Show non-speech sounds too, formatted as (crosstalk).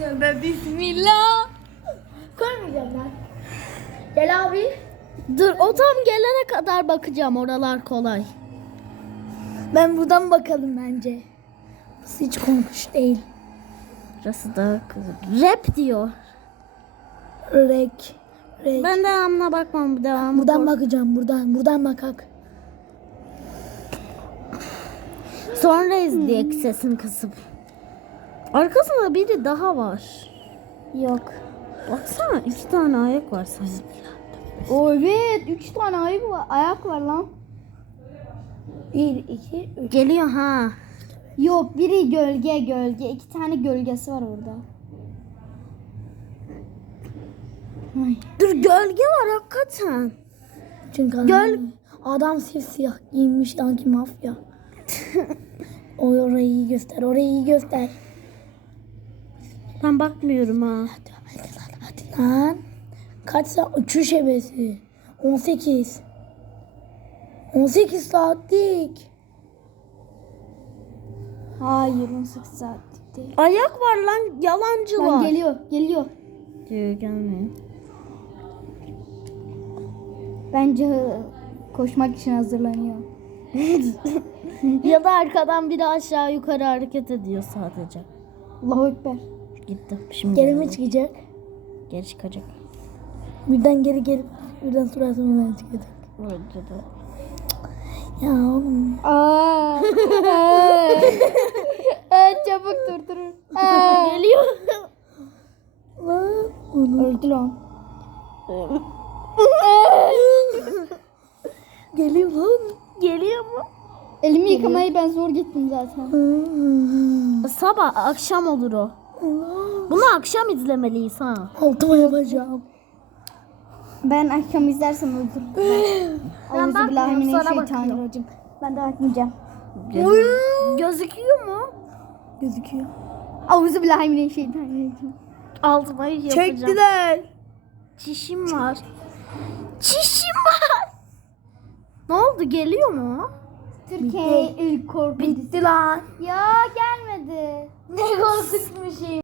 Tövbe bismillah. Koymayacağım ben. Gel abi. Dur o tam gelene kadar bakacağım. Oralar kolay. Ben buradan bakalım bence. Burası hiç korkunç değil. Burası da. Rap diyor. Rek. Rek. Ben devamına bakmam. Devamı buradan kork- bakacağım. Buradan. Buradan bakak. Sonra izleyek sesini kısıp. Arkasında biri daha var. Yok. Baksana iki tane ayak var sanki. O evet. Üç tane ayak var, ayak var lan. Bir, iki, üç. Geliyor ha. Yok biri gölge gölge. İki tane gölgesi var orada. Ay. Dur gölge var hakikaten. Çünkü Göl- adam, simsiyah giyinmiş sanki mafya. (laughs) o orayı iyi göster. Orayı iyi göster. Ben bakmıyorum ha. Hadi lan. Kaç saat? Uçuş ebesi. 18. 18 saatlik. Hayır 18 saatlik değil. Ayak var lan yalancılar. geliyor, geliyor. Diyor gelmiyor. Bence koşmak için hazırlanıyor. (laughs) ya da arkadan biri aşağı yukarı hareket ediyor sadece. Allahu Ekber. Gitti. Şimdi Geri mi çıkacak? Geri çıkacak. Birden geri gelip birden sırasından çıkacak. Bence de. Ya oğlum. Aa. (laughs) evet çabuk durdurun. (laughs) Geliyor. Lan onu. Öldü lan. (laughs) Geliyor lan. Geliyor mu? Elimi yıkamayı ben zor gittim zaten. Sabah akşam olur o. Bunu akşam izlemeliyiz ha. Altıma yapacağım. Ben akşam izlersem öldürürüm. Ben bakmıyorum, sana Euzubillahimineşşeytanirracim. Ben de bakmayacağım. Gözüküyor mu? Gözüküyor. Euzubillahimineşşeytanirracim. Altıma yapacağım. Çektiler. Çişim var. Çişim var. Ne oldu geliyor mu? Türkiye ilk korku. Bitti lan. Ya gelmedi. Ne korkutmuşum.